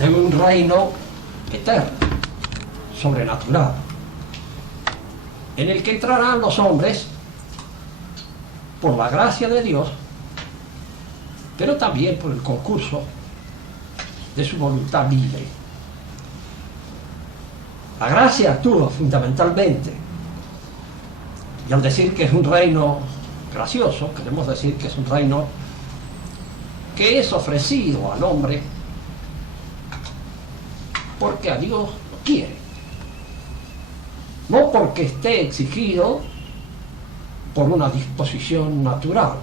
de un reino eterno, sobrenatural, en el que entrarán los hombres por la gracia de Dios, pero también por el concurso de su voluntad libre. La gracia actúa fundamentalmente, y al decir que es un reino gracioso, queremos decir que es un reino que es ofrecido al hombre porque a Dios lo quiere, no porque esté exigido por una disposición natural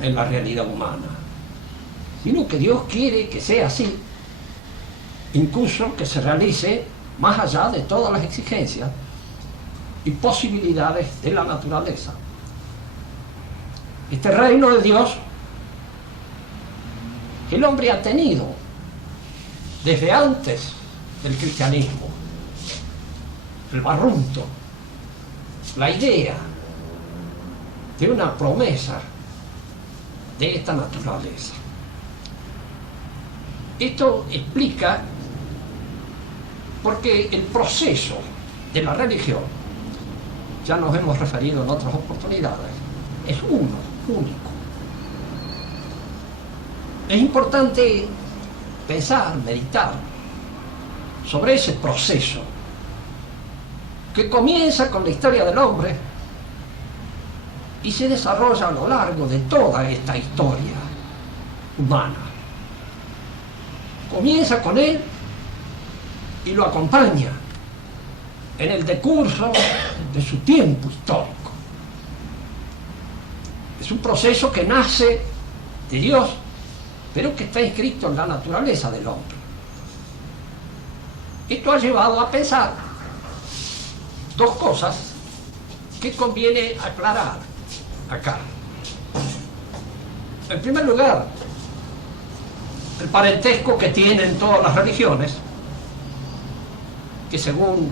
en la realidad humana, sino que Dios quiere que sea así, incluso que se realice más allá de todas las exigencias y posibilidades de la naturaleza. Este reino de Dios que el hombre ha tenido desde antes del cristianismo, el barrunto, la idea de una promesa de esta naturaleza. Esto explica por qué el proceso de la religión, ya nos hemos referido en otras oportunidades, es único. Es importante pensar, meditar sobre ese proceso que comienza con la historia del hombre y se desarrolla a lo largo de toda esta historia humana. Comienza con él y lo acompaña en el decurso de su tiempo histórico. Es un proceso que nace de Dios, pero que está inscrito en la naturaleza del hombre. Esto ha llevado a pensar dos cosas que conviene aclarar acá. En primer lugar, el parentesco que tienen todas las religiones, que según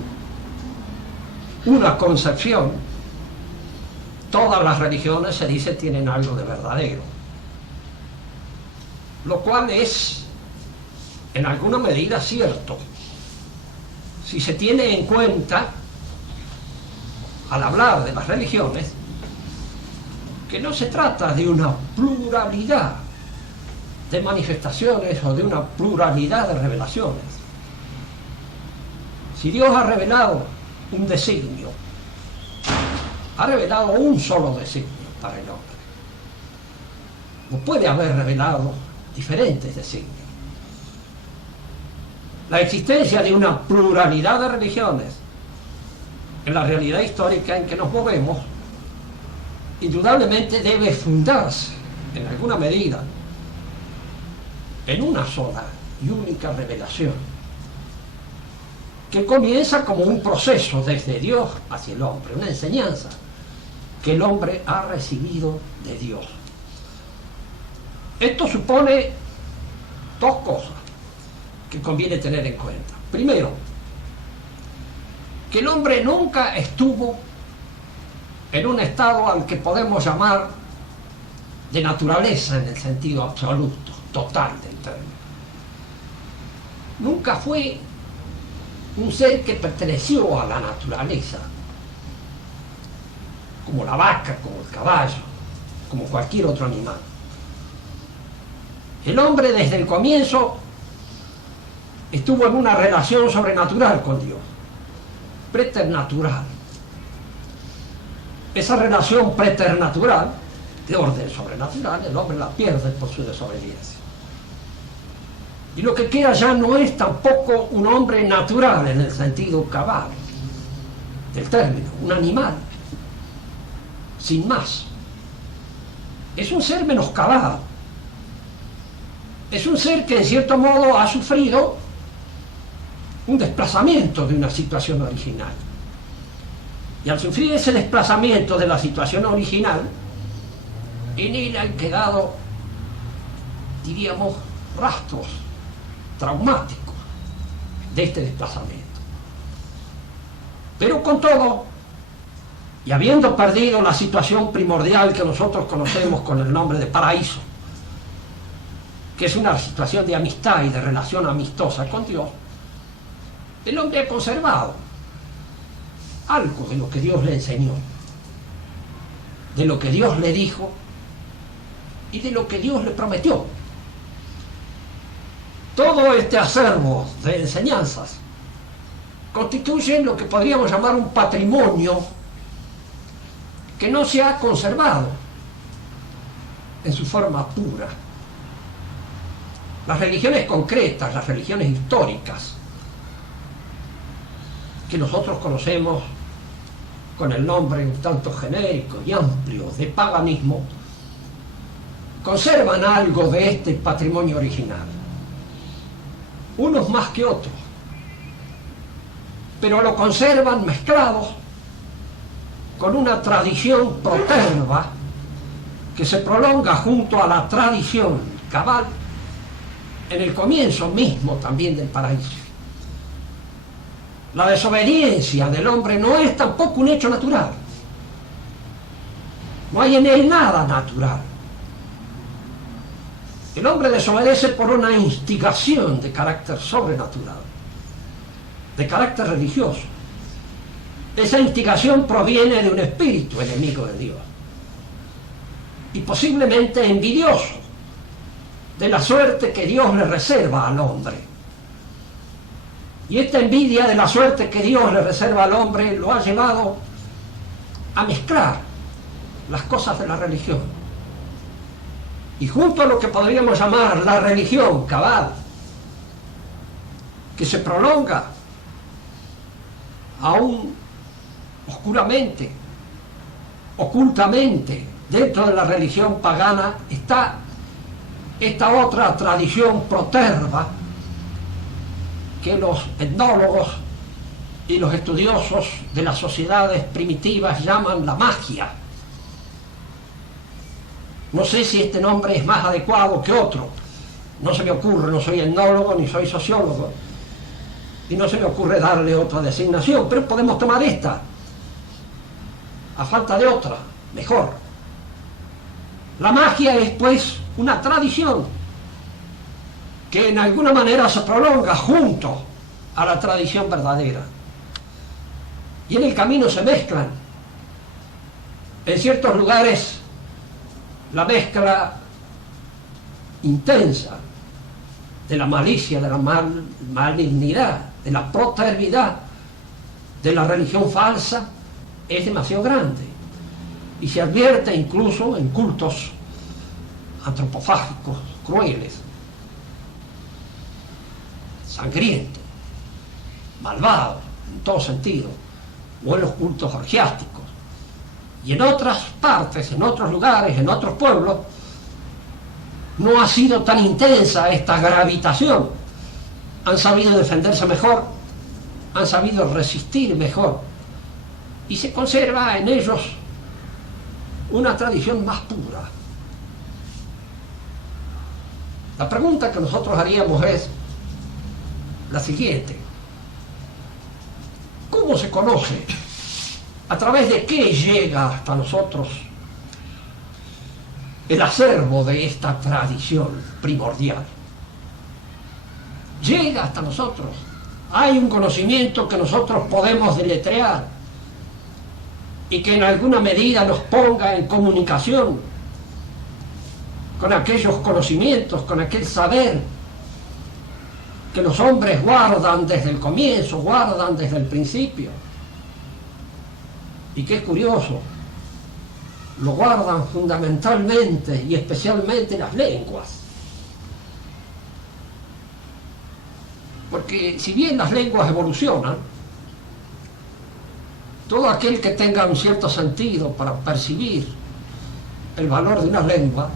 una concepción, todas las religiones se dice tienen algo de verdadero, lo cual es en alguna medida cierto, si se tiene en cuenta, al hablar de las religiones, que no se trata de una pluralidad de manifestaciones o de una pluralidad de revelaciones. Si Dios ha revelado un designio, ha revelado un solo designio para el hombre. No puede haber revelado diferentes designios. La existencia de una pluralidad de religiones en la realidad histórica en que nos movemos indudablemente debe fundarse en alguna medida en una sola y única revelación que comienza como un proceso desde Dios hacia el hombre, una enseñanza que el hombre ha recibido de Dios. Esto supone dos cosas que conviene tener en cuenta. Primero, que el hombre nunca estuvo en un estado al que podemos llamar de naturaleza en el sentido absoluto, total del término. Nunca fue un ser que perteneció a la naturaleza, como la vaca, como el caballo, como cualquier otro animal. El hombre desde el comienzo estuvo en una relación sobrenatural con Dios, preternatural. Esa relación preternatural, de orden sobrenatural, el hombre la pierde por su desobediencia. Y lo que queda ya no es tampoco un hombre natural en el sentido cabal del término, un animal, sin más. Es un ser menoscabado. Es un ser que en cierto modo ha sufrido un desplazamiento de una situación original. Y al sufrir ese desplazamiento de la situación original, en él han quedado, diríamos, rastros traumáticos de este desplazamiento. Pero con todo, y habiendo perdido la situación primordial que nosotros conocemos con el nombre de paraíso, que es una situación de amistad y de relación amistosa con Dios, el hombre ha conservado algo de lo que Dios le enseñó, de lo que Dios le dijo y de lo que Dios le prometió. Todo este acervo de enseñanzas constituye lo que podríamos llamar un patrimonio que no se ha conservado en su forma pura. Las religiones concretas, las religiones históricas, que nosotros conocemos con el nombre un tanto genérico y amplio de paganismo, conservan algo de este patrimonio original, unos más que otros, pero lo conservan mezclados con una tradición proterva que se prolonga junto a la tradición cabal en el comienzo mismo también del paraíso. La desobediencia del hombre no es tampoco un hecho natural. No hay en él nada natural. El hombre desobedece por una instigación de carácter sobrenatural, de carácter religioso. Esa instigación proviene de un espíritu enemigo de Dios y posiblemente envidioso de la suerte que Dios le reserva al hombre. Y esta envidia de la suerte que Dios le reserva al hombre lo ha llevado a mezclar las cosas de la religión. Y junto a lo que podríamos llamar la religión cabal, que se prolonga aún oscuramente, ocultamente, dentro de la religión pagana, está esta otra tradición proterva que los etnólogos y los estudiosos de las sociedades primitivas llaman la magia. No sé si este nombre es más adecuado que otro, no se me ocurre, no soy etnólogo ni soy sociólogo, y no se me ocurre darle otra designación, pero podemos tomar esta, a falta de otra, mejor. La magia es, pues, una tradición que en alguna manera se prolonga junto a la tradición verdadera. Y en el camino se mezclan. En ciertos lugares la mezcla intensa de la malicia, de la malignidad, de la protervidad, de la religión falsa, es demasiado grande. Y se advierte incluso en cultos antropofágicos, crueles, sangrientos, malvados, en todo sentido, o en los cultos orgiásticos. Y en otras partes, en otros lugares, en otros pueblos, no ha sido tan intensa esta gravitación. Han sabido defenderse mejor, han sabido resistir mejor, y se conserva en ellos una tradición más pura. La pregunta que nosotros haríamos es la siguiente: ¿cómo se conoce? ¿A través de qué llega hasta nosotros el acervo de esta tradición primordial? Llega hasta nosotros. Hay un conocimiento que nosotros podemos deletrear y que en alguna medida nos ponga en comunicación con aquellos conocimientos, con aquel saber que los hombres guardan desde el comienzo, guardan desde el principio. Y qué curioso, lo guardan fundamentalmente y especialmente las lenguas. Porque si bien las lenguas evolucionan, todo aquel que tenga un cierto sentido para percibir el valor de una lengua,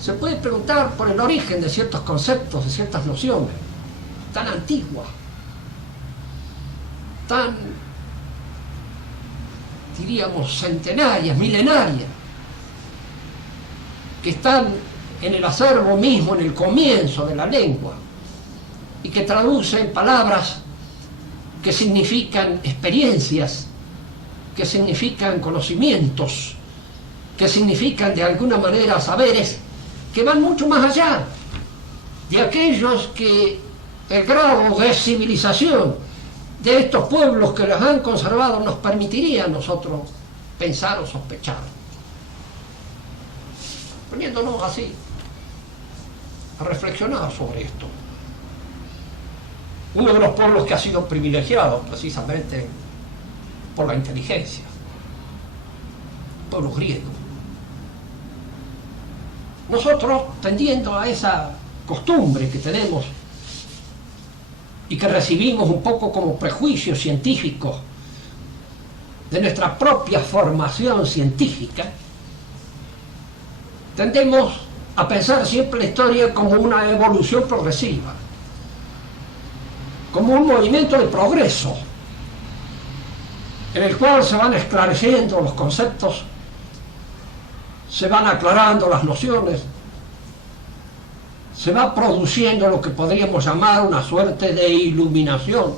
se puede preguntar por el origen de ciertos conceptos, de ciertas nociones, tan antiguas, tan, diríamos, centenarias, milenarias, que están en el acervo mismo, en el comienzo de la lengua, y que traducen palabras que significan experiencias, que significan conocimientos, que significan de alguna manera saberes que van mucho más allá de aquellos que el grado de civilización de estos pueblos que los han conservado nos permitiría a nosotros pensar o sospechar. Poniéndonos así a reflexionar sobre esto. Uno de los pueblos que ha sido privilegiado precisamente por la inteligencia, el pueblo griego. Nosotros, tendiendo a esa costumbre que tenemos y que recibimos un poco como prejuicios científicos de nuestra propia formación científica, tendemos a pensar siempre la historia como una evolución progresiva, como un movimiento de progreso, en el cual se van esclareciendo los conceptos, se van aclarando las nociones, se va produciendo lo que podríamos llamar una suerte de iluminación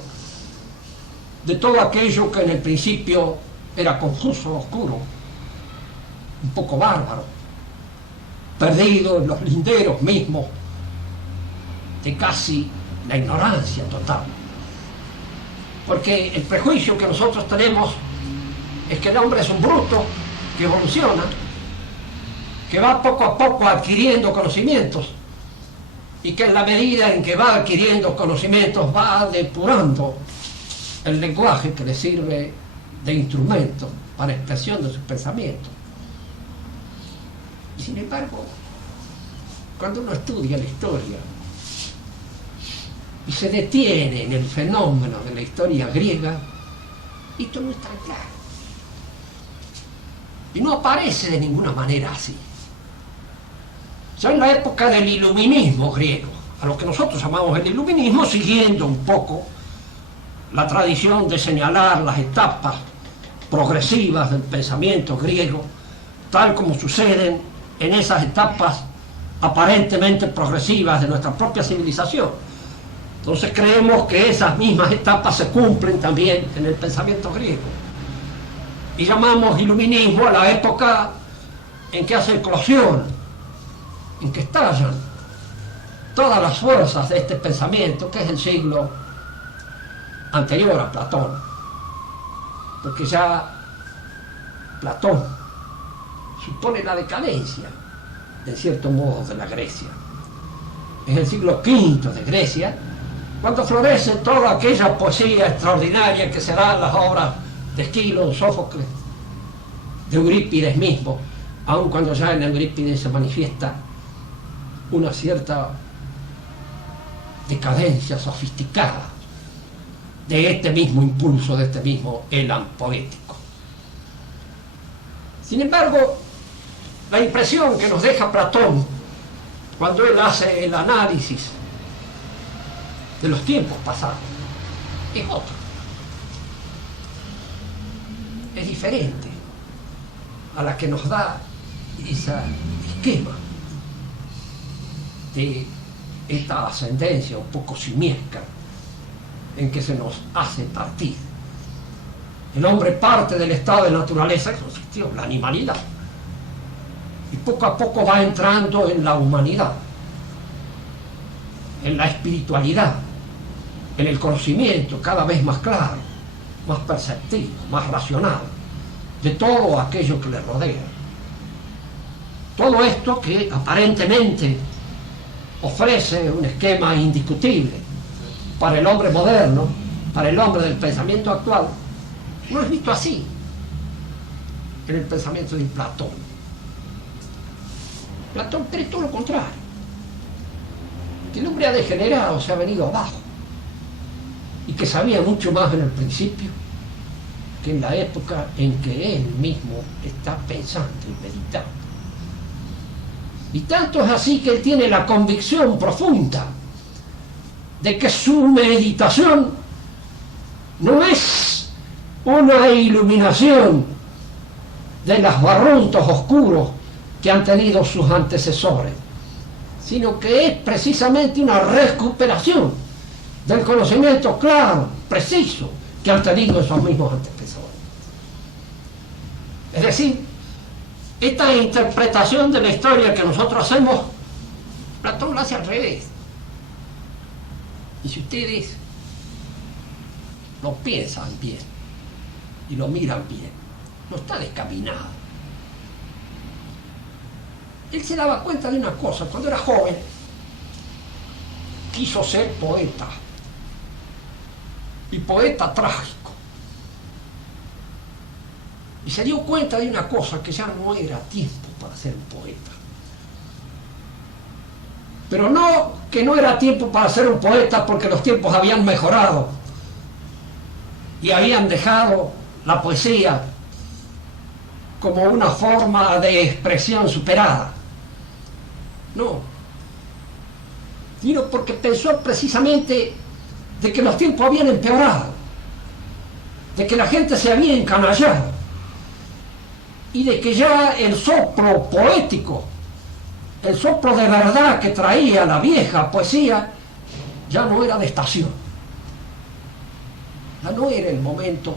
de todo aquello que en el principio era confuso, oscuro, un poco bárbaro, perdido en los linderos mismos de casi la ignorancia total. Porque el prejuicio que nosotros tenemos es que el hombre es un bruto que evoluciona, que va poco a poco adquiriendo conocimientos, y que en la medida en que va adquiriendo conocimientos va depurando el lenguaje que le sirve de instrumento para expresión de sus pensamientos. Y sin embargo, cuando uno estudia la historia y se detiene en el fenómeno de la historia griega, esto no es tan claro. Y no aparece de ninguna manera así. Ya en la época del iluminismo griego, a lo que nosotros llamamos el iluminismo, siguiendo un poco la tradición de señalar las etapas progresivas del pensamiento griego, tal como suceden en esas etapas aparentemente progresivas de nuestra propia civilización. Entonces creemos que esas mismas etapas se cumplen también en el pensamiento griego. Y llamamos iluminismo a la época en que hace eclosión, en que estallan todas las fuerzas de este pensamiento, que es el siglo anterior a Platón. Porque ya Platón supone la decadencia, en cierto modo, de la Grecia. Es el siglo V de Grecia, cuando florece toda aquella poesía extraordinaria que se da en las obras de Esquilo, Sófocles, de Eurípides mismo, aun cuando ya en Eurípides se manifiesta una cierta decadencia sofisticada de este mismo impulso, de este mismo elan poético. Sin embargo, la impresión que nos deja Platón cuando él hace el análisis de los tiempos pasados es otra. Es diferente a la que nos da ese esquema de esta ascendencia un poco simiesca en que se nos hace partir. El hombre parte del estado de naturaleza que consistió en la animalidad y poco a poco va entrando en la humanidad, en la espiritualidad, en el conocimiento cada vez más claro, más perceptivo, más racional de todo aquello que le rodea. Todo esto que aparentemente ofrece un esquema indiscutible para el hombre moderno, para el hombre del pensamiento actual, no es visto así en el pensamiento de Platón. Platón cree todo lo contrario, que el hombre ha degenerado, se ha venido abajo, y que sabía mucho más en el principio que en la época en que él mismo está pensando y meditando. Y tanto es así que él tiene la convicción profunda de que su meditación no es una iluminación de los barruntos oscuros que han tenido sus antecesores, sino que es precisamente una recuperación del conocimiento claro, preciso, que han tenido esos mismos antecesores. Es decir, esta interpretación de la historia que nosotros hacemos, Platón la hace al revés. Y si ustedes lo piensan bien y lo miran bien, no está descaminado. Él se daba cuenta de una cosa: cuando era joven quiso ser poeta, y poeta trágico, y se dio cuenta de una cosa: que ya no era tiempo para ser un poeta. Pero no que no era tiempo para ser un poeta porque los tiempos habían mejorado y habían dejado la poesía como una forma de expresión superada. No, sino porque pensó precisamente de que los tiempos habían empeorado, de que la gente se había encanallado y de que ya el soplo poético, el soplo de verdad que traía la vieja poesía, ya no era de estación. Ya no era el momento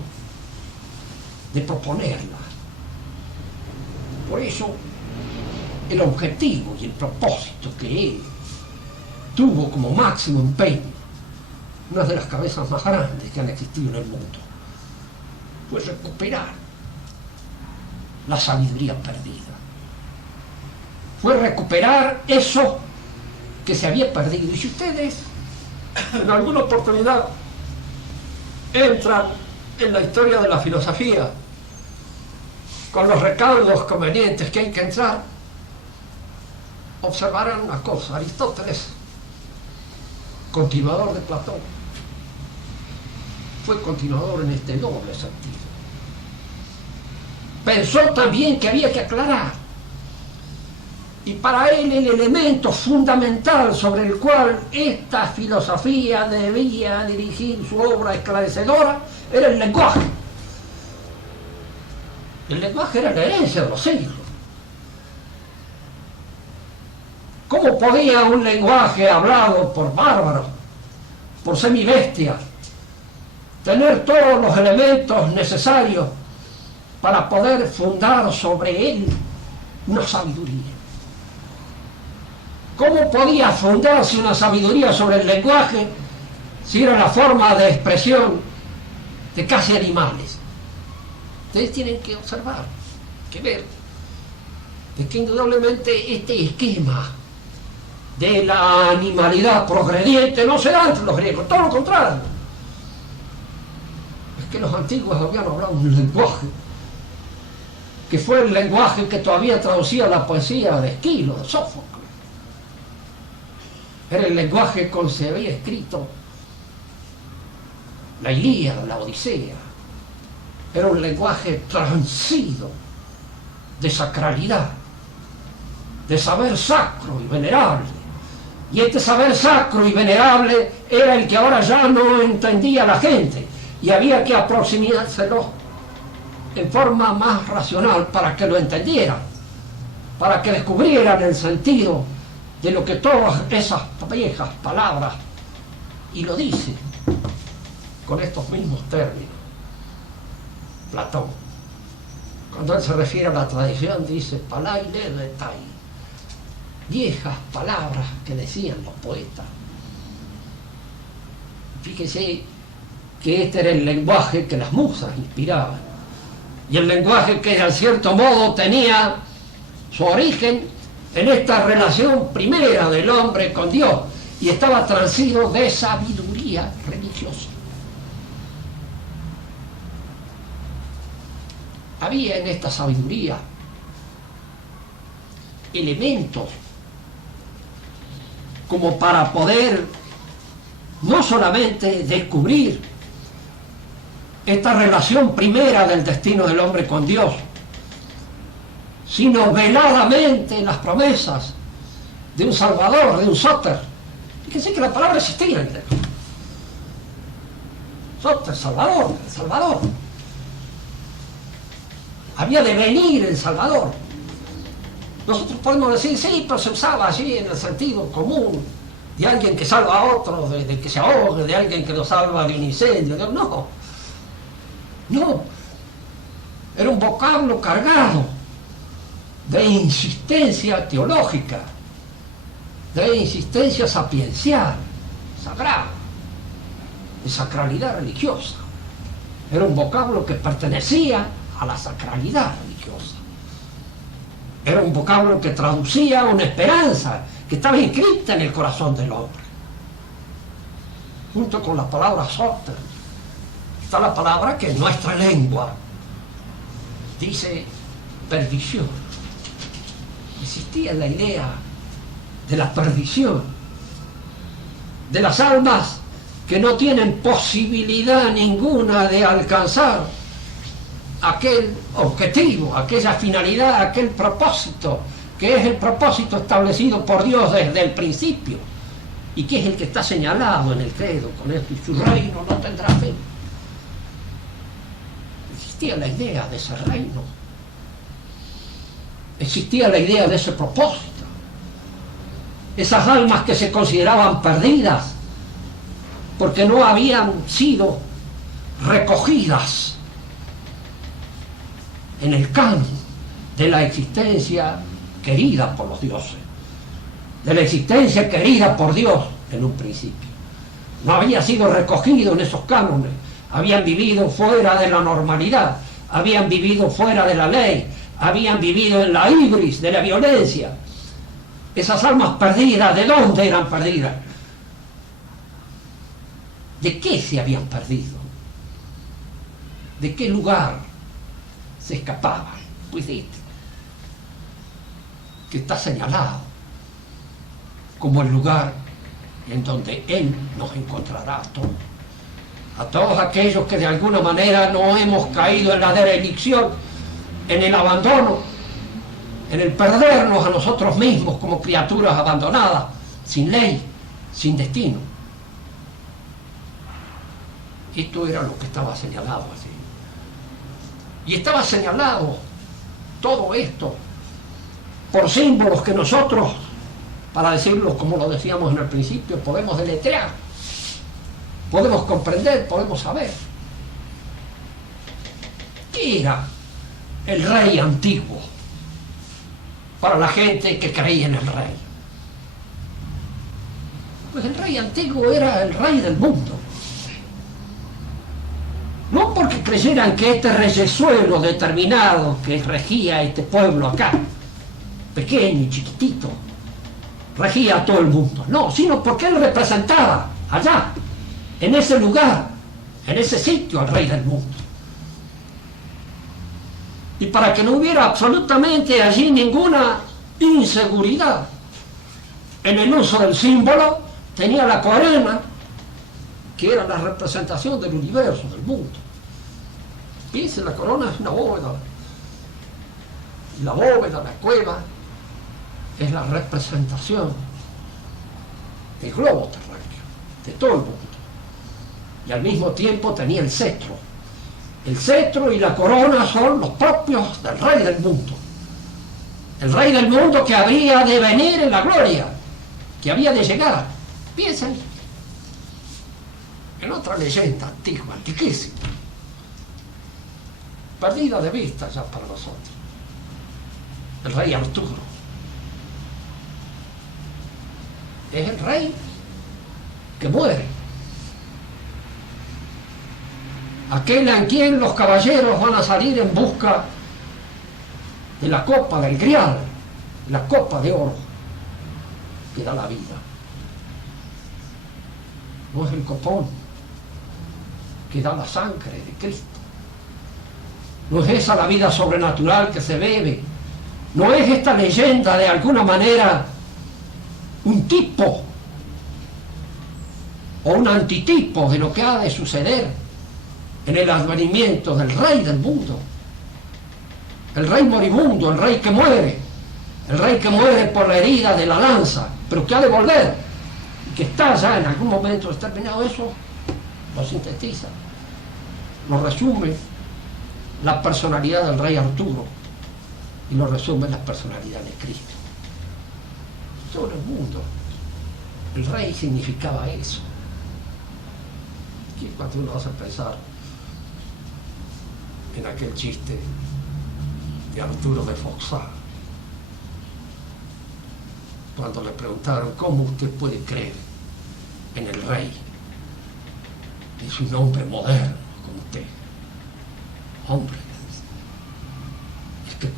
de proponerla. Por eso, el objetivo y el propósito que él tuvo como máximo empeño, una de las cabezas más grandes que han existido en el mundo, fue recuperar la sabiduría perdida. Fue recuperar eso que se había perdido. Y si ustedes en alguna oportunidad entran en la historia de la filosofía con los recaudos convenientes que hay que entrar, observarán una cosa: Aristóteles, continuador de Platón, fue continuador en este doble sentido. Pensó también que había que aclarar, y para él el elemento fundamental sobre el cual esta filosofía debía dirigir su obra esclarecedora era el lenguaje. El lenguaje era la herencia de los siglos. ¿Cómo podía un lenguaje hablado por bárbaros, por semibestias, tener todos los elementos necesarios para poder fundar sobre él una sabiduría? ¿Cómo podía fundarse una sabiduría sobre el lenguaje si era la forma de expresión de casi animales? Ustedes tienen que observar, que ver, de que indudablemente este esquema de la animalidad progrediente no se da entre los griegos, todo lo contrario. Es que los antiguos habían hablado un lenguaje que fue el lenguaje que todavía traducía la poesía de Esquilo, de Sófocles. Era el lenguaje con que se había escrito la Ilíada, la Odisea. Era un lenguaje transido de sacralidad, de saber sacro y venerable. Y este saber sacro y venerable era el que ahora ya no entendía la gente, y había que aproximárselo en forma más racional para que lo entendieran, para que descubrieran el sentido de lo que todas esas viejas palabras, y lo dice con estos mismos términos Platón. Cuando él se refiere a la tradición, dice palaile letai, viejas palabras que decían los poetas. Fíjese que este era el lenguaje que las musas inspiraban, y el lenguaje que en cierto modo tenía su origen en esta relación primera del hombre con Dios, y estaba transido de sabiduría religiosa. Había en esta sabiduría elementos como para poder no solamente descubrir esta relación primera del destino del hombre con Dios, sino veladamente las promesas de un Salvador, de un Soter. Fíjense que la palabra existía en el Soter, Salvador, el Salvador. Había de venir el Salvador. Nosotros podemos decir, sí, pero se usaba allí en el sentido común, de alguien que salva a otro, de que se ahogue, de alguien que lo salva de un incendio. No, no. Era un vocablo cargado de insistencia teológica, de insistencia sapiencial, sagrada. de sacralidad religiosa. Era un vocablo que pertenecía a la sacralidad religiosa. Era un vocablo que traducía una esperanza que estaba inscrita en el corazón del hombre. Junto con la palabra Soter está la palabra que en nuestra lengua dice perdición. Existía la idea de la perdición, de las almas que no tienen posibilidad ninguna de alcanzar aquel objetivo, aquella finalidad, aquel propósito, que es el propósito establecido por Dios desde el principio, y que es el que está señalado en el credo con esto: y su reino no tendrá fin. Existía la idea de ese reino, existía la idea de ese propósito. Esas almas que se consideraban perdidas porque no habían sido recogidas en el canon de la existencia querida por los dioses, de la existencia querida por Dios en un principio. No había sido recogido en esos cánones, habían vivido fuera de la normalidad, habían vivido fuera de la ley, habían vivido en la ibris de la violencia. Esas almas perdidas, ¿de dónde eran perdidas? ¿De qué se habían perdido? ¿De qué lugar se escapaban? Pues de este, que está señalado como el lugar en donde Él nos encontrará a todos aquellos que de alguna manera no hemos caído en la derelicción, en el abandono, en el perdernos a nosotros mismos como criaturas abandonadas, sin ley, sin destino. Esto era lo que estaba señalado así. Y estaba señalado todo esto por símbolos que nosotros, para decirlo como lo decíamos en el principio, podemos deletrear, podemos comprender, podemos saber. ¿Qué era el rey antiguo para la gente que creía en el rey? Pues el rey antiguo era el rey del mundo. No porque creyeran que este reyesuelo determinado que regía este pueblo acá, pequeño y chiquitito, regía a todo el mundo. No, sino porque él representaba allá, en ese lugar, en ese sitio, al rey del mundo. Y para que no hubiera absolutamente allí ninguna inseguridad en el uso del símbolo, tenía la corona, que era la representación del universo, del mundo. Fíjense, la corona es una bóveda. Y la bóveda, la cueva, es la representación del globo terráqueo, de todo el mundo. Y al mismo tiempo tenía el cetro. El cetro y la corona son los propios del rey del mundo. El rey del mundo que había de venir en la gloria, que había de llegar. Piensen en otra leyenda antigua, antiquísima, perdida de vista ya para nosotros. El rey Arturo. Es el rey que muere. Aquel en quien los caballeros van a salir en busca de la copa del grial, la copa de oro que da la vida. No es el copón que da la sangre de Cristo. No es esa la vida sobrenatural que se bebe. No es esta leyenda de alguna manera un tipo o un antitipo de lo que ha de suceder en el advenimiento del rey del mundo, el rey moribundo, el rey que muere por la herida de la lanza, pero que ha de volver, y que está ya en algún momento determinado. Eso lo sintetiza, lo resume la personalidad del rey Arturo y lo resume la personalidad de Cristo. Todo el mundo, el rey significaba eso. Y cuando uno hace pensar en aquel chiste de Arturo de Foxá, cuando le preguntaron cómo usted puede creer en el rey es un hombre moderno como usted. Hombre, es que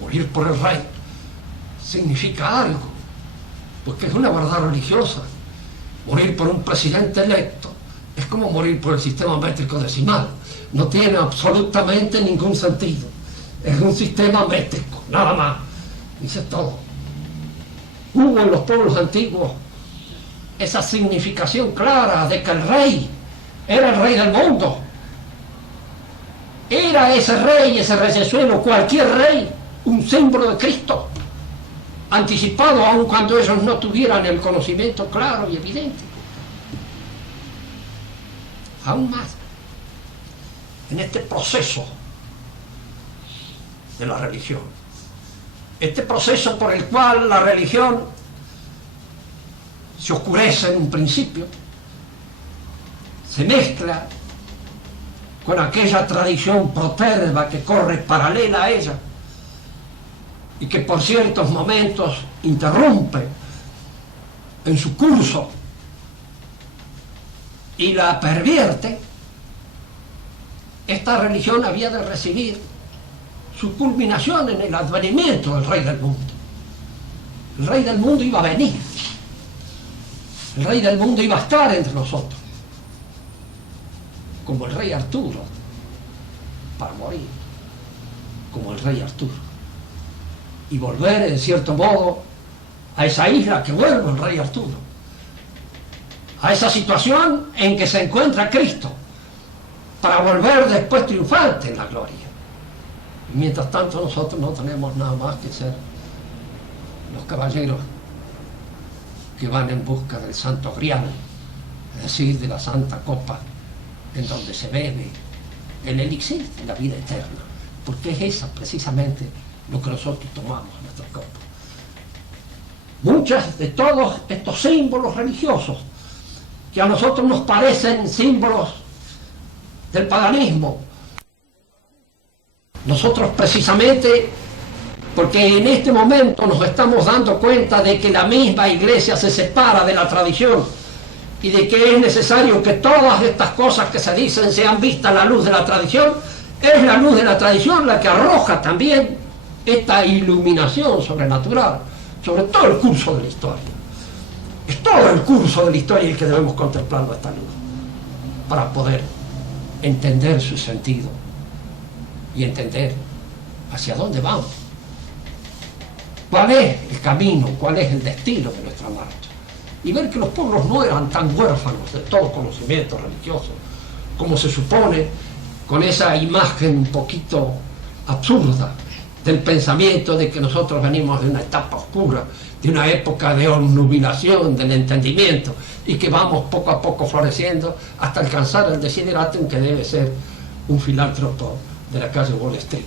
morir por el rey significa algo, porque es una verdad religiosa. Morir por un presidente electo es como morir por el sistema métrico decimal. No tiene absolutamente ningún sentido. Es un sistema métrico, nada más. Dice todo. Hubo en los pueblos antiguos esa significación clara de que el rey era el rey del mundo. Era ese rey, ese reyesuelo, cualquier rey, un símbolo de Cristo, anticipado aun cuando ellos no tuvieran el conocimiento claro y evidente. Aún más, en este proceso de la religión, este proceso por el cual la religión se oscurece en un principio, se mezcla con aquella tradición proterva que corre paralela a ella y que por ciertos momentos interrumpe en su curso y la pervierte. Esta religión había de recibir su culminación en el advenimiento del rey del mundo. El rey del mundo iba a venir. El rey del mundo iba a estar entre nosotros, como el rey Arturo, para morir, como el rey Arturo, y volver en cierto modo a esa isla que vuelve el rey Arturo, a esa situación en que se encuentra Cristo, para volver después triunfante en la gloria. Y mientras tanto nosotros no tenemos nada más que ser los caballeros que van en busca del santo grial, es decir, de la santa copa en donde se bebe el elixir de la vida eterna, porque es esa precisamente lo que nosotros tomamos en nuestra copa. Muchos de todos estos símbolos religiosos que a nosotros nos parecen símbolos del paganismo, nosotros precisamente, porque en este momento nos estamos dando cuenta de que la misma Iglesia se separa de la tradición y de que es necesario que todas estas cosas que se dicen sean vistas a la luz de la tradición. Es la luz de la tradición la que arroja también esta iluminación sobrenatural sobre todo el curso de la historia. Es todo el curso de la historia el que debemos contemplarlo a esta luz para poder entender su sentido y entender hacia dónde vamos, cuál es el camino, cuál es el destino de nuestra marcha, y ver que los pueblos no eran tan huérfanos de todo conocimiento religioso como se supone con esa imagen un poquito absurda del pensamiento de que nosotros venimos de una etapa oscura, de una época de obnubilación del entendimiento, y que vamos poco a poco floreciendo hasta alcanzar el desideratum que debe ser un filántropo de la calle Wall Street.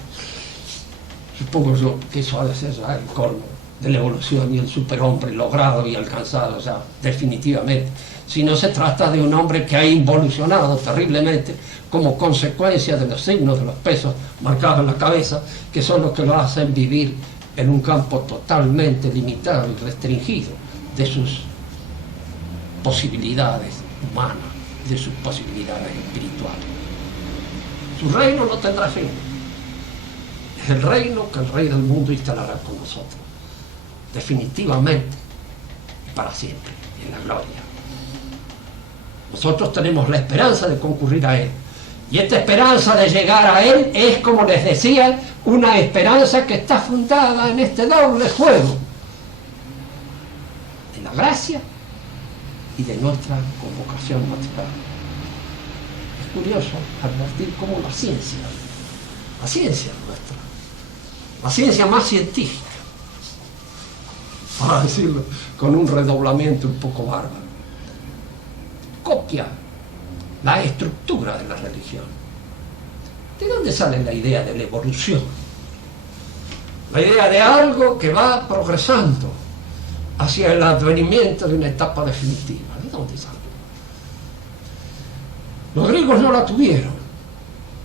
Supongo yo que eso ha de ser ya el colmo de la evolución y el superhombre logrado y alcanzado ya definitivamente. Si no se trata de un hombre que ha involucionado terriblemente como consecuencia de los signos de los pesos marcados en la cabeza, que son los que lo hacen vivir en un campo totalmente limitado y restringido de sus posibilidades humanas, de sus posibilidades espirituales. Su reino no tendrá fin. Es el reino que el rey del mundo instalará con nosotros, definitivamente y para siempre, en la gloria. Nosotros tenemos la esperanza de concurrir a Él. Y esta esperanza de llegar a Él es, como les decía, una esperanza que está fundada en este doble juego de la gracia y de nuestra convocación natural. Es curioso advertir cómo la ciencia nuestra, la ciencia más científica, para decirlo con un redoblamiento un poco bárbaro, copia la estructura de la religión. ¿De dónde sale la idea de la evolución? La idea de algo que va progresando hacia el advenimiento de una etapa definitiva. ¿De dónde sale? Los griegos no la tuvieron.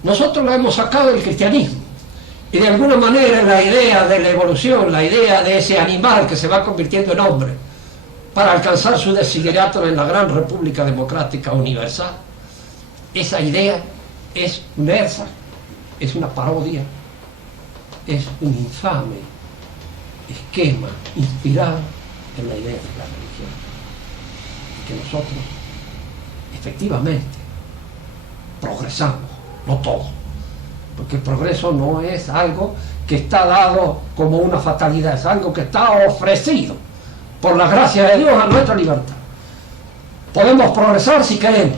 Nosotros la hemos sacado del cristianismo. Y de alguna manera la idea de la evolución, la idea de ese animal que se va convirtiendo en hombre para alcanzar su desideratum en la gran República Democrática Universal, esa idea es un ersatz, es una parodia, es un infame esquema inspirado en la idea de la religión. Y que nosotros, efectivamente, progresamos, no todos, porque el progreso no es algo que está dado como una fatalidad, es algo que está ofrecido por la gracia de Dios a nuestra libertad. Podemos progresar si queremos.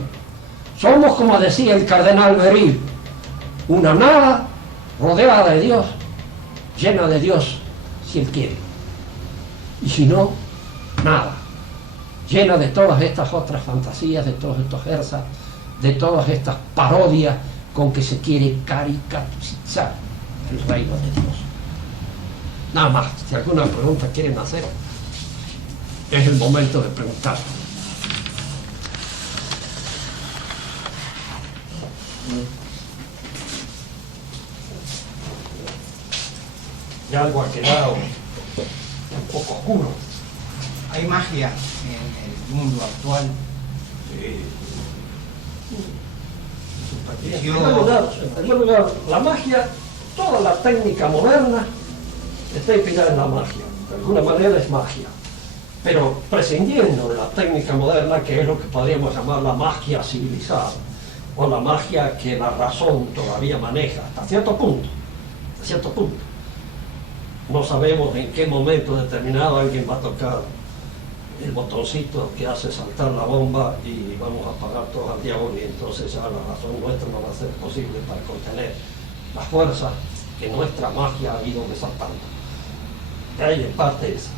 Somos, como decía el cardenal Meril, una nada rodeada de Dios, llena de Dios, si Él quiere. Y si no, nada. Llena de todas estas otras fantasías, de todos estos ersatz, de todas estas parodias con que se quiere caricaturizar el reino de Dios. Nada más. Si alguna pregunta quieren hacer, es el momento de preguntar. Y algo ha quedado un poco oscuro. Hay magia en el mundo actual. En primer lugar, la magia, toda la técnica moderna está inspirada en la magia. De alguna manera es magia. Pero prescindiendo de la técnica moderna, que es lo que podríamos llamar la magia civilizada, o la magia que la razón todavía maneja, hasta cierto punto. Hasta cierto punto. No sabemos en qué momento determinado alguien va a tocar el botoncito que hace saltar la bomba y vamos a apagar todos al diablo, y entonces ya la razón nuestra no va a ser posible para contener las fuerzas que nuestra magia ha ido desatando. Ahí en parte esa.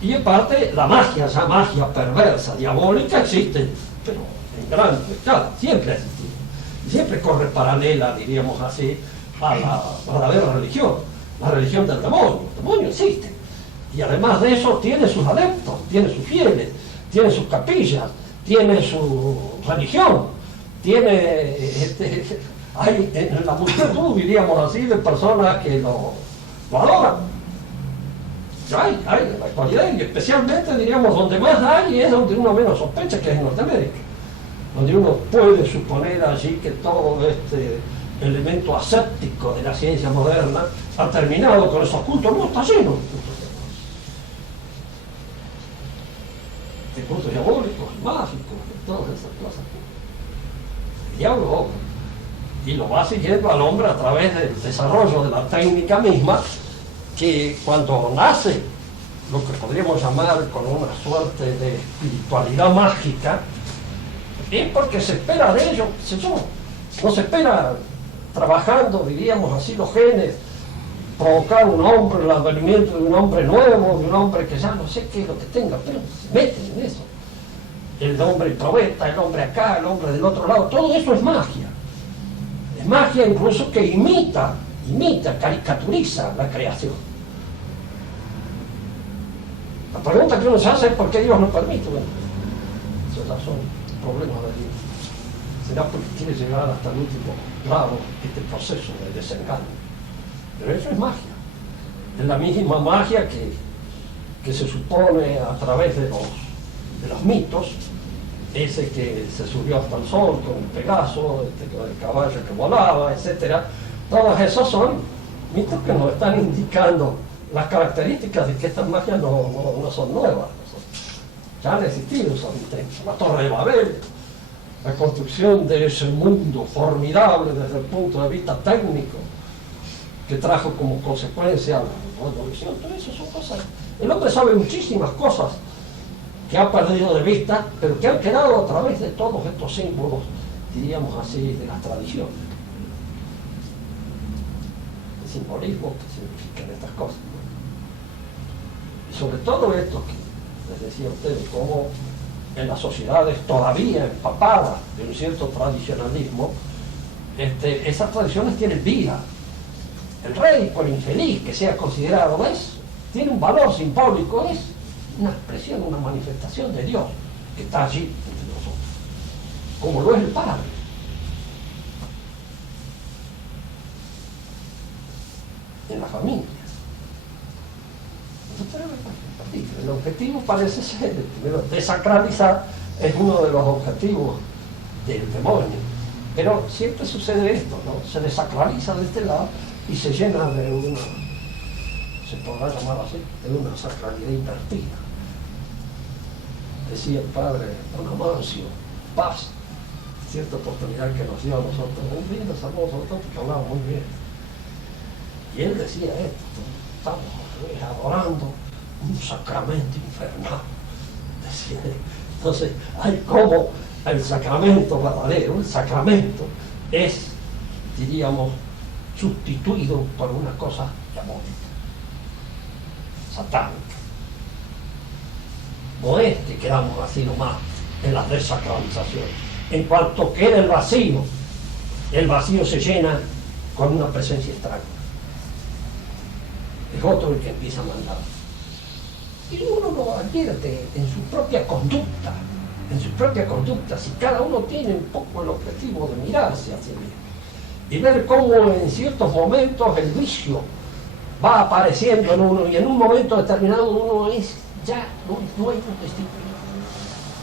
Y en parte la magia, esa magia perversa, diabólica, existe, pero en gran escala, siempre ha existido. Y siempre corre paralela, diríamos así, a la verdadera religión, la religión del demonio. El demonio existe. Y además de eso tiene sus adeptos, tiene sus fieles, tiene sus capillas, tiene su religión, tiene, hay en la multitud, diríamos así, de personas que lo adoran. Hay en la actualidad, y especialmente, diríamos, donde más hay es donde uno menos sospecha, que es en Norteamérica, donde uno puede suponer allí que todo este elemento aséptico de la ciencia moderna ha terminado con esos cultos. No, está lleno de cultos diabólicos, mágicos, de todas esas cosas. El diablo obra, y lo va siguiendo al hombre a través del desarrollo de la técnica misma, que cuando nace lo que podríamos llamar con una suerte de espiritualidad mágica, es porque se espera de ello, no se espera trabajando, diríamos así, los genes, provocar un hombre, el advenimiento de un hombre nuevo, de un hombre que ya no sé qué es lo que tenga, pero se meten en eso. El hombre probeta, el hombre acá, el hombre del otro lado, todo eso es magia. Es magia incluso que imita, caricaturiza la creación. La pregunta que uno se hace es ¿por qué Dios no permite? Bueno, esos ya son problemas de Dios. Será porque quiere llegar hasta el último grado este proceso de desengaño. Pero eso es magia. Es la misma magia que se supone a través de los mitos, ese que se subió hasta el sol con el Pegaso, con el caballo que volaba, etc. Todos esos son mitos que nos están indicando las características de que estas magias no son nuevas. Ya han existido esos intentos. La Torre de Babel, la construcción de ese mundo formidable desde el punto de vista técnico, que trajo como consecuencia la revolución. Todo eso son cosas. El hombre sabe muchísimas cosas que ha perdido de vista, pero que han quedado a través de todos estos símbolos, diríamos así, de las tradiciones. El simbolismo que significan estas cosas. Y sobre todo esto que les decía a ustedes, como en las sociedades todavía empapadas de un cierto tradicionalismo, esas tradiciones tienen vida. El rey, por infeliz que sea considerado, tiene un valor simbólico, es una expresión, una manifestación de Dios que está allí entre nosotros, como lo es el Padre. En la familia. El objetivo parece ser, primero, desacralizar, es uno de los objetivos del demonio. Pero siempre sucede esto, ¿no? Se desacraliza de este lado y se llena de una, se podrá llamar así, de una sacralidad invertida. Decía el padre Don Amancio Paz, cierta oportunidad que nos dio a nosotros, un lindo saludo, sobre todo porque hablaba muy bien. Y él decía esto, estamos adorando un sacramento infernal. Decía, entonces, hay como el sacramento verdadero, el sacramento es, diríamos, sustituido por una cosa diabólica, satánica. No es que quedamos así nomás en la desacralización. En cuanto queda el vacío se llena con una presencia extraña. Es otro el que empieza a mandar. Y uno lo advierte en su propia conducta, si cada uno tiene un poco el objetivo de mirarse hacia él y ver cómo en ciertos momentos el vicio va apareciendo en uno y en un momento determinado uno es ya no es dueño de sí,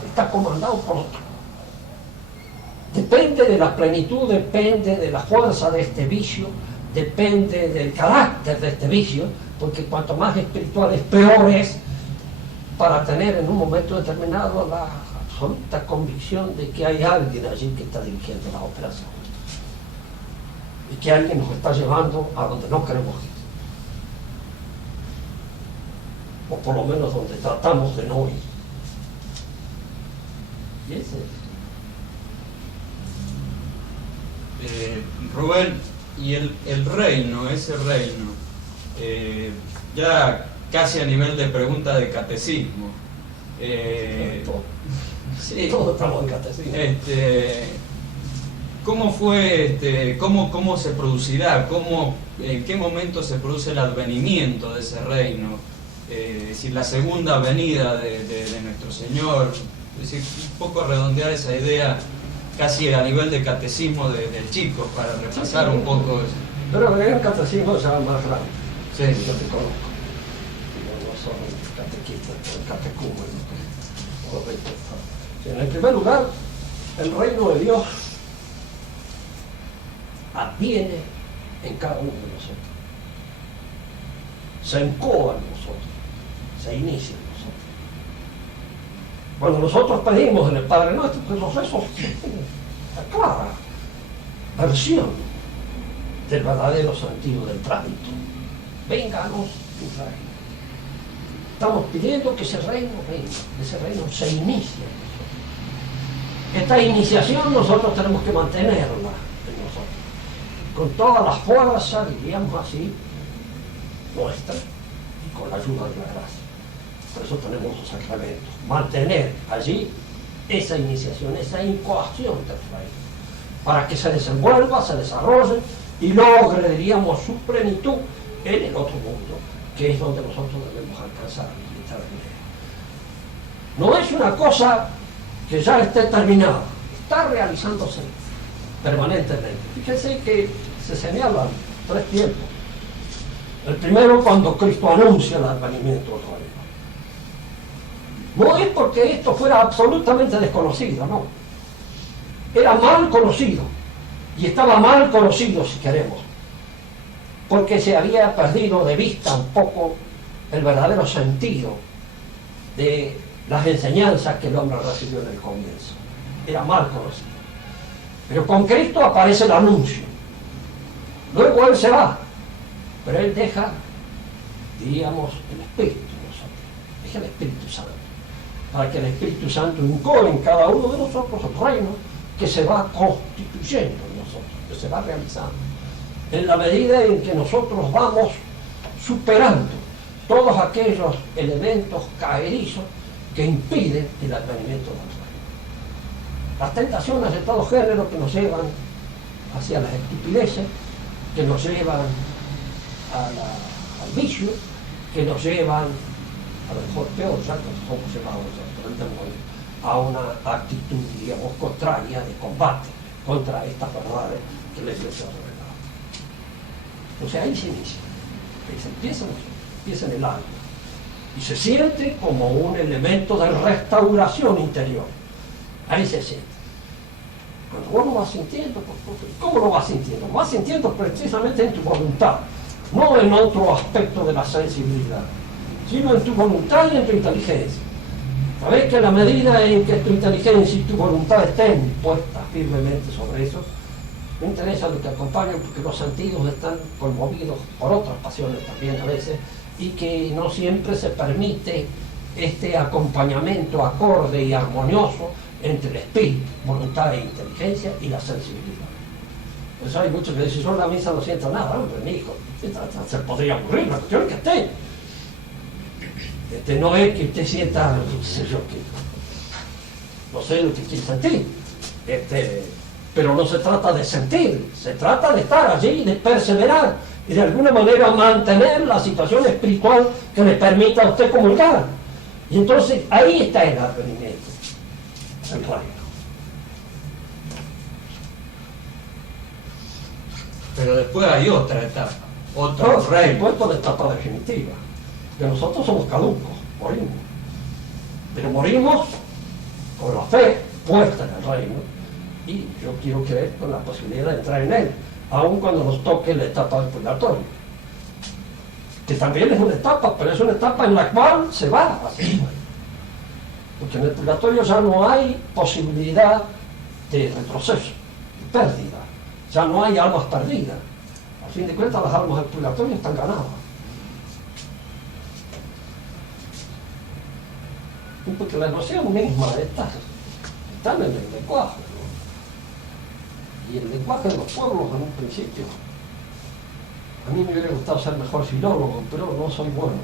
está comandado por otro. Depende de la plenitud, depende de la fuerza de este vicio, depende del carácter de este vicio, porque cuanto más espiritual es, peor es, para tener en un momento determinado la absoluta convicción de que hay alguien allí que está dirigiendo la operación y que alguien nos está llevando a donde no queremos ir, o por lo menos donde tratamos de no ir. Y ese Rubén, y el reino, ese reino, ya casi a nivel de pregunta de catecismo. Sí, todo estamos en catecismo. ¿Cómo fue, cómo se producirá, en qué momento se produce el advenimiento de ese reino? Es decir, la segunda venida de nuestro Señor, es decir, un poco redondear esa idea casi a nivel de catecismo del chico, para repasar un poco eso. Pero el catecismo ya más grande. Sí. Yo te conozco. No soy catequista, el catecúmeno. En primer lugar, el reino de Dios adviene en cada uno de nosotros. Se encoba en nosotros, se inicia en nosotros. Cuando nosotros pedimos en el Padre Nuestro, pues los rezos tienen la clara versión del verdadero sentido del tránsito. Vénganos tu reino. Estamos pidiendo que ese reino venga, que ese reino se inicie en nosotros. Esta iniciación nosotros tenemos que mantenerla en nosotros, con toda la fuerza, diríamos así, nuestra, y con la ayuda de la gracia. Por eso tenemos los sacramentos. Mantener allí esa iniciación, esa incoación del reino, para que se desenvuelva, se desarrolle y logre, diríamos, su plenitud en el otro mundo, que es donde nosotros debemos alcanzar y estar en él. No es una cosa que ya esté terminada, está realizándose permanentemente. Fíjense que se señalan 3 tiempos. El primero, cuando Cristo anuncia el advenimiento del reino. No es porque esto fuera absolutamente desconocido, no. Era mal conocido, y estaba mal conocido, si queremos, porque se había perdido de vista un poco el verdadero sentido de las enseñanzas que el hombre recibió en el comienzo. Era mal conocido. Pero con Cristo aparece el anuncio. Luego Él se va, pero Él deja, diríamos, el Espíritu en nosotros. Deja el Espíritu Santo, para que el Espíritu Santo incore en cada uno de nosotros el reino que se va constituyendo en nosotros, que se va realizando, en la medida en que nosotros vamos superando todos aquellos elementos caerizos que impiden el advenimiento del reino. Las tentaciones de todo género que nos llevan hacia las estupideces, que nos llevan al vicio, que nos llevan, a lo mejor peor, ya que somos llevados por el demonio, a una actitud, digamos, contraria de combate contra estas verdades que la Iglesia ha revelado. Entonces ahí se inicia, ahí se empieza en el alma, y se siente como un elemento de restauración interior. Ahí se siente. Cuando vos lo vas sintiendo, ¿cómo lo vas sintiendo? Lo vas sintiendo precisamente en tu voluntad, no en otro aspecto de la sensibilidad, sino en tu voluntad y en tu inteligencia. Sabés que en la medida en que tu inteligencia y tu voluntad estén puestas firmemente sobre eso, no interesa lo que acompaña, porque los sentidos están conmovidos por otras pasiones también a veces, y que no siempre se permite este acompañamiento acorde y armonioso entre el espíritu, voluntad e inteligencia y la sensibilidad. Por eso hay muchos que dicen, yo en la misa no siento nada, hombre, mi hijo, se podría aburrir, la cuestión es que esté. No es que usted sienta, no sé yo qué, no sé lo que quiere sentir, pero no se trata de sentir, se trata de estar allí, de perseverar y de alguna manera mantener la situación espiritual que le permita a usted comulgar. Y entonces ahí está el advenimiento, el reino. Pero después hay otra etapa, otro reino. Después toda la etapa definitiva. Que nosotros somos caducos, morimos. Pero morimos con la fe puesta en el reino, y yo quiero creer con la posibilidad de entrar en él, aun cuando nos toque la etapa del purgatorio. Que también es una etapa, pero es una etapa en la cual se va hacia el reino. Porque en el purgatorio ya no hay posibilidad de retroceso, de pérdida. Ya no hay almas perdidas. Al fin de cuentas, las almas del purgatorio están ganadas. Porque la noción misma está en el lenguaje, ¿no? Y el lenguaje de los pueblos en un principio. A mí me hubiera gustado ser mejor filólogo, pero no soy bueno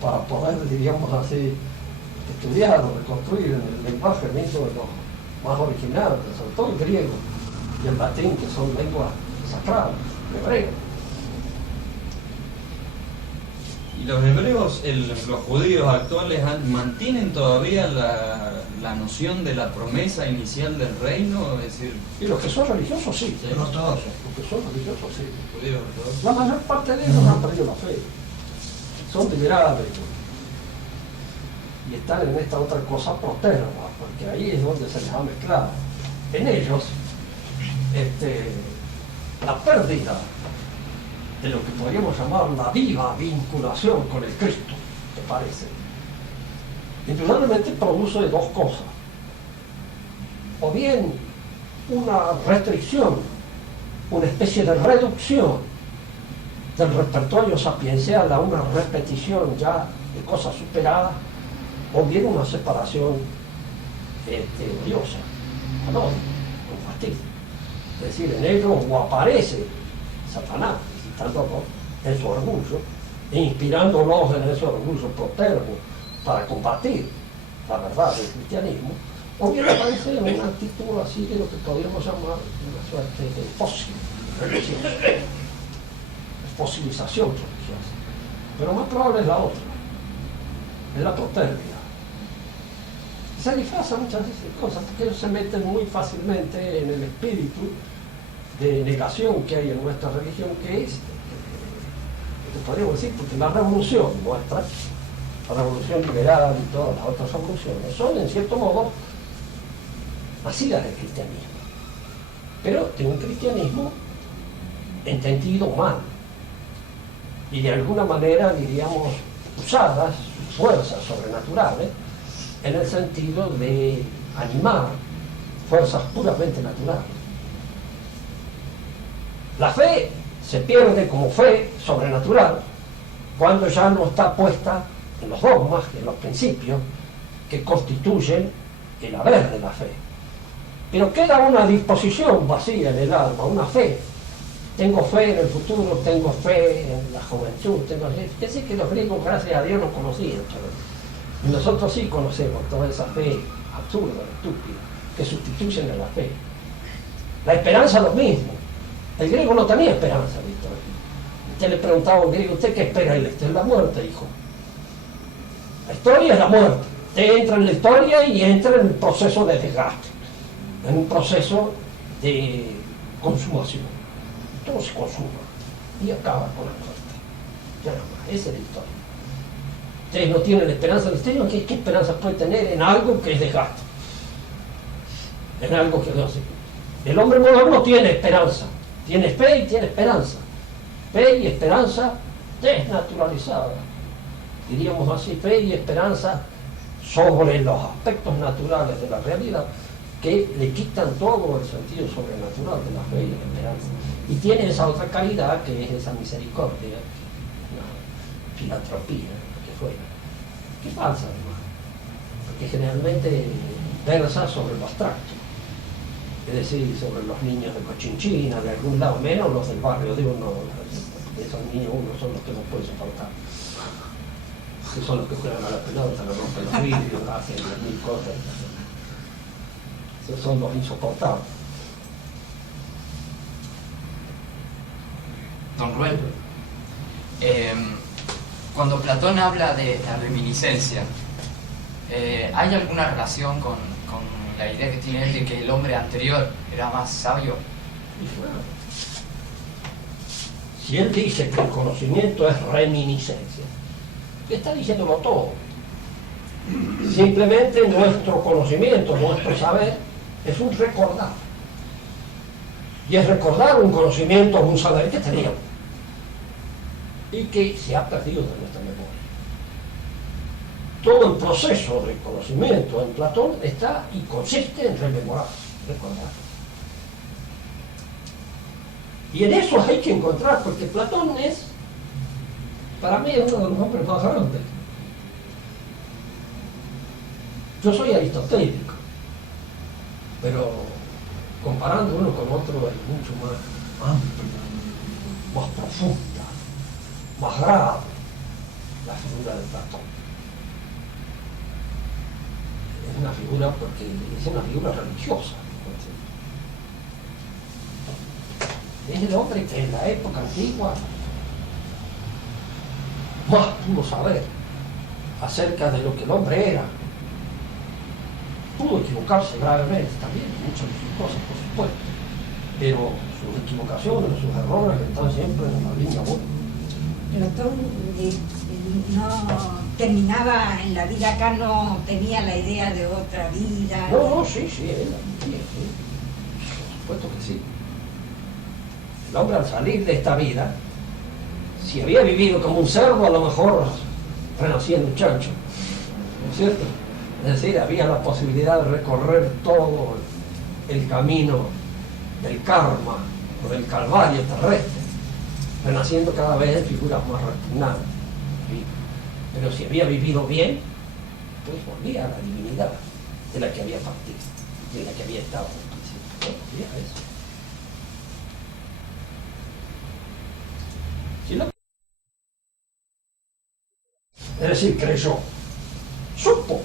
para poder, diríamos así, estudiar o reconstruir en el lenguaje mismo de los más originales, sobre todo el griego y el latín, que son lenguas sagradas, el hebreo. ¿Y los hebreos, los judíos actuales, mantienen todavía la noción de la promesa inicial del reino? Es decir, y los que son religiosos sí, ¿sí? No todos. los que son religiosos sí. Judíos ortodoxos. La mayor parte de ellos han perdido la fe, son liberales y están en esta otra cosa proterva, porque ahí es donde se les ha mezclado. En ellos, la pérdida de lo que podríamos llamar la viva vinculación con el Cristo, ¿te parece? Indudablemente produce dos cosas. O bien una restricción, una especie de reducción del repertorio sapiencial a una repetición ya de cosas superadas, o bien una separación odiosa, con fastidio. Es decir, en ellos o aparece Satanás, visitándolos en su orgullo, e inspirándolos en ese orgullo protervo para combatir la verdad del cristianismo, o bien aparece en una actitud así de lo que podríamos llamar una suerte de fósil religioso, de fosilización religiosa. Pero más probable es la otra, es la protervia. Se disfraza muchas veces de cosas, porque ellos se meten muy fácilmente en el espíritu de negación que hay en nuestra religión, que es, que podríamos decir, porque la revolución nuestra, la revolución liberal y todas las otras revoluciones, son en cierto modo nacidas del cristianismo, pero de un cristianismo entendido mal, y de alguna manera, diríamos, usadas fuerzas sobrenaturales en el sentido de animar fuerzas puramente naturales. La fe se pierde como fe sobrenatural cuando ya no está puesta en los dogmas, en los principios que constituyen el haber de la fe. Pero queda una disposición vacía en el alma, una fe. Tengo fe en el futuro, tengo fe en la juventud, es decir, que los griegos, gracias a Dios, no conocían, y nosotros sí conocemos toda esa fe absurda, estúpida, que sustituyen a la fe. La esperanza es lo mismo. El griego no tenía esperanza, Víctor. Usted le preguntaba a un griego, ¿usted qué espera? Y le dice, la muerte, hijo. La historia es la muerte. Usted entra en la historia y entra en un proceso de desgaste, en un proceso de consumación. Todo se consuma y acaba con la muerte. Ya nada más, esa es la historia. Ustedes no tienen esperanza en el misterio, ¿qué esperanza puede tener en algo que es desgaste? en algo que no sé. El hombre moderno tiene esperanza, tiene fe y tiene esperanza. Fe y esperanza desnaturalizada. Diríamos así, fe y esperanza sobre los aspectos naturales de la realidad que le quitan todo el sentido sobrenatural de la fe y la esperanza. Y tiene esa otra calidad que es esa misericordia, una filantropía, que fuera, que falsa además, porque generalmente versa sobre lo abstracto, es decir, sobre los niños de Cochinchina, de algún lado, menos los del barrio de uno, esos niños uno son los que no puede soportar, que son los que juegan a la pelota, le rompen los vidrios, hacen mil cosas. Esos son los insoportables. Don Rubén, cuando Platón habla de la reminiscencia, ¿hay alguna relación con la idea que tiene él de que el hombre anterior era más sabio? Y bueno, si él dice que el conocimiento es reminiscencia, está diciéndolo todo. Simplemente nuestro conocimiento, nuestro saber, es un recordar. Y es recordar un conocimiento, un saber que teníamos y que se ha perdido de nuestra memoria. Todo el proceso de conocimiento en Platón está y consiste en rememorar, recordar. Y en eso hay que encontrar, porque Platón es, para mí, es uno de los hombres más grandes. Yo soy aristotélico, pero comparando uno con otro es mucho más amplia, más profunda, más grave la figura de Platón. Es una figura porque es una figura religiosa. Es el hombre que en la época antigua más pudo saber acerca de lo que el hombre era. Pudo equivocarse gravemente también, muchas de sus cosas, por supuesto, pero sus equivocaciones, sus errores están siempre en la línea buena. Platón no terminaba en la vida acá, no tenía la idea de otra vida. No, sí, él la vivía, sí. Por supuesto que sí. El hombre al salir de esta vida, si había vivido como un cerdo, a lo mejor renacía en un chancho, ¿no es cierto? Es decir, había la posibilidad de recorrer todo el camino del karma o del calvario terrestre, renaciendo cada vez en figuras más repugnantes. ¿Sí? Pero si había vivido bien, pues volvía a la divinidad de la que había partido, de la que había estado al principio. Volvía a eso. ¿Sí? Es decir, creyó, supo,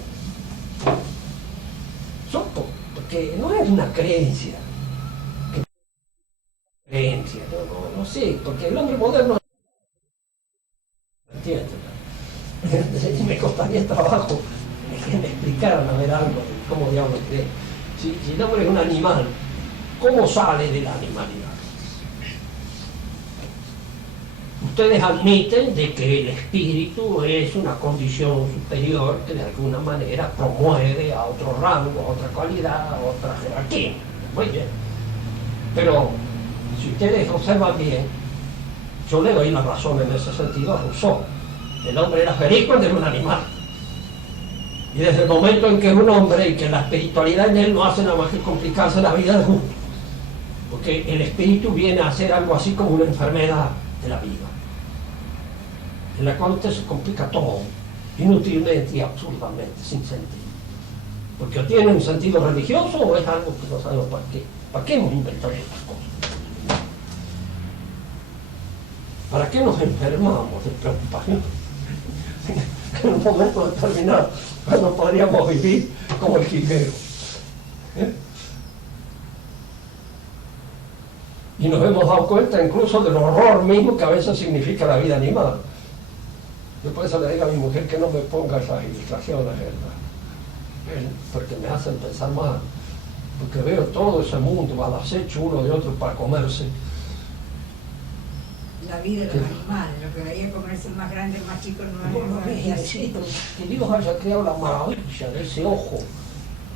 porque no es una creencia, no sé, porque el hombre moderno, ¿entiendes? Me costaría trabajo que me explicaran a ver algo de cómo diablos cree. Si el hombre es un animal, ¿cómo sale de la animalidad? Ustedes admiten de que el espíritu es una condición superior que de alguna manera promueve a otro rango, a otra cualidad, a otra jerarquía. Muy bien. Pero si ustedes observan bien, yo le doy la razón en ese sentido a Rousseau. El hombre era feliz cuando era un animal. Y desde el momento en que es un hombre y que la espiritualidad en él no hace nada más que complicarse la vida de uno. Porque el espíritu viene a ser algo así como una enfermedad de la vida, en la cual usted se complica todo, inútilmente y absurdamente, sin sentido. Porque o tiene un sentido religioso o es algo que no sabemos para qué. ¿Para qué hemos inventado estas cosas? ¿Para qué nos enfermamos de preocupación? En un momento determinado, cuando podríamos vivir como el jilguero. Y nos hemos dado cuenta incluso del horror mismo que a veces significa la vida animal. Yo por eso le digo a mi mujer que no me ponga esas ilustraciones, ¿verdad? Porque me hacen pensar mal. Porque veo todo ese mundo al acecho uno de otro para comerse. La vida de los animales, lo que veía comerse el más grande, el más chico, no No veía así. que Dios haya creado la maravilla de ese ojo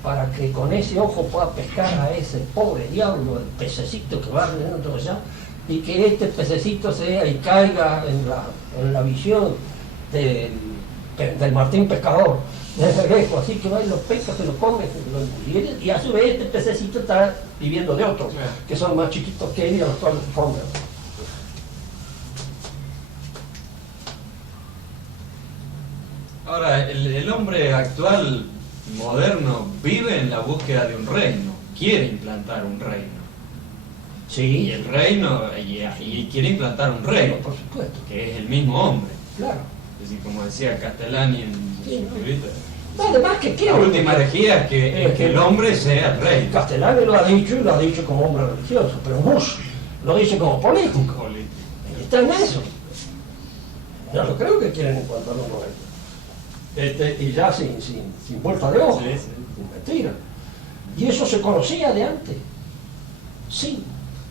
para que con ese ojo pueda pescar a ese pobre diablo, el pececito que va dentro allá, y que este pececito sea y caiga en la visión del Martín Pescador, de lejos, así que va y los pesca, se los come, y a su vez este pececito está viviendo de otros, que son más chiquitos que él y a los cuales comen. Ahora, el hombre actual, moderno, vive en la búsqueda de un reino, quiere implantar un reino. Y Sí, el reino, y quiere implantar un reino, por supuesto, que es el mismo hombre. claro. Es decir, como decía Castellani en Sí, su librito, no, además que la quiere. última herejía es que el hombre sea el rey. Castellani lo ha dicho y lo ha dicho como hombre religioso, pero Bush lo dice como político. Y está en eso. Yo no creo que quieren implantar un reino. Y ya sin vuelta de hoja, Sí, sí. sin mentira. Y eso se conocía de antes. Sí,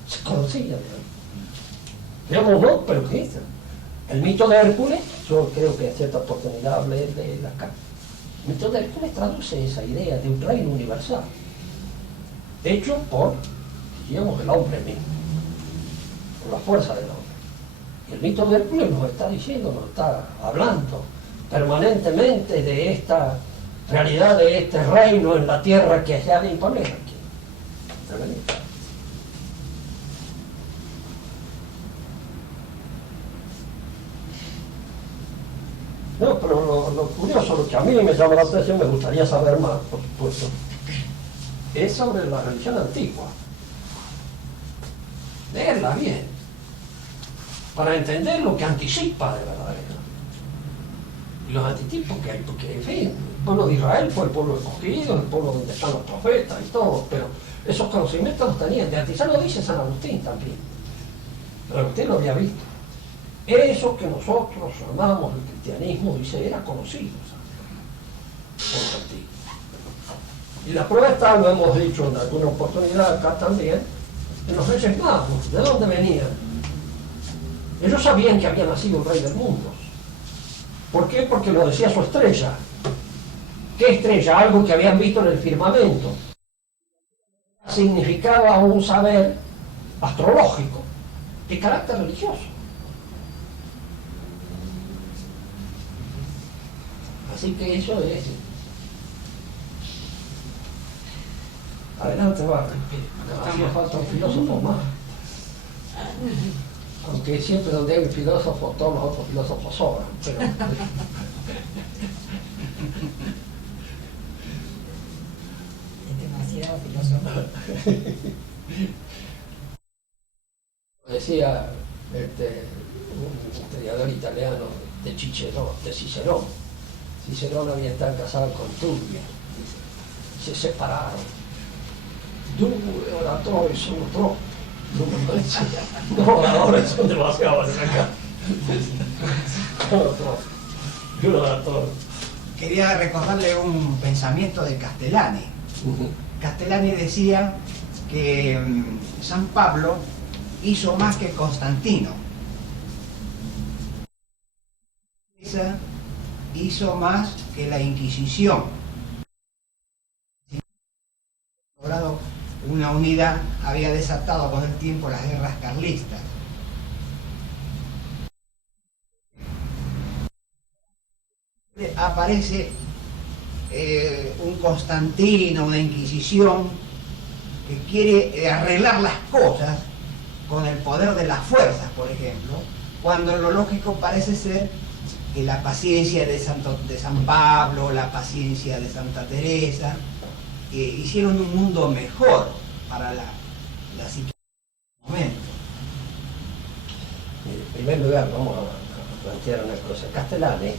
se conocía de antes. Digamos no, pero ¿qué es? El mito de Hércules, yo creo que en cierta oportunidad hablé de él acá. El mito de Hércules traduce esa idea de un reino universal, hecho por, digamos, el hombre mismo, por la fuerza del hombre. Y el mito de Hércules nos está diciendo, nos está hablando permanentemente de esta realidad, de este reino en la tierra que se ha de imponer aquí. No, pero lo curioso, lo que a mí me llama la atención, me gustaría saber más, por supuesto, es sobre la religión antigua. Leerla bien, para entender lo que anticipa de verdadero. Y los antitipos que hay, porque, en fin, el pueblo de Israel fue el pueblo escogido, el pueblo donde están los profetas y todo, pero esos conocimientos los tenían. De antes, ya lo dice San Agustín también. Pero Agustín lo había visto. Eso que nosotros llamamos el cristianismo, dice, era conocido por los antiguos. Y la prueba está, lo hemos dicho en alguna oportunidad acá también, en los Reyes Magos. ¿De dónde venían? Ellos sabían que había nacido el Rey del mundo. ¿Por qué? Porque lo decía su estrella. ¿Qué estrella? Algo que habían visto en el firmamento. Significaba un saber astrológico de carácter religioso. Así que eso es. Adelante, va. Hacía falta un filósofo más. Aunque siempre donde hay un filósofo, todos los otros filósofos sobran. Pero... Es demasiado filósofo. Decía un historiador italiano de Cicerón. Cicerón había estado casado con Tullia. Se separaron. Due oratori sono troppi. Los oradores son demasiados acá. Sono troppi. Quería recordarle un pensamiento de Castellani. Castellani decía que San Pablo hizo más que Constantino. Hizo más que la Inquisición. Logrado una unidad, había desatado con el tiempo las guerras carlistas. Aparece un Constantino, una Inquisición, que quiere arreglar las cosas con el poder de las fuerzas, por ejemplo, cuando lo lógico parece ser que la paciencia de San Pablo, la paciencia de Santa Teresa, hicieron un mundo mejor para la situación del momento. En primer lugar, vamos a plantear una cosa. Castellani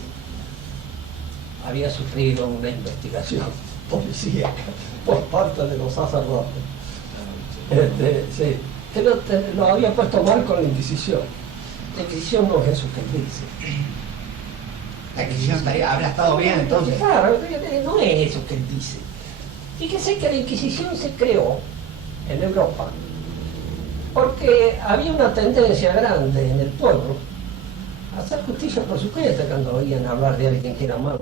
había sufrido una investigación policíaca por parte de los sacerdotes. Sí, que lo había puesto mal con la Inquisición. La Inquisición no es eso que él dice. La Inquisición habrá estado bien entonces. Claro, no es eso que él dice. Fíjese que la Inquisición se creó en Europa porque había una tendencia grande en el pueblo a hacer justicia por su cliente cuando oían hablar de alguien que era malo.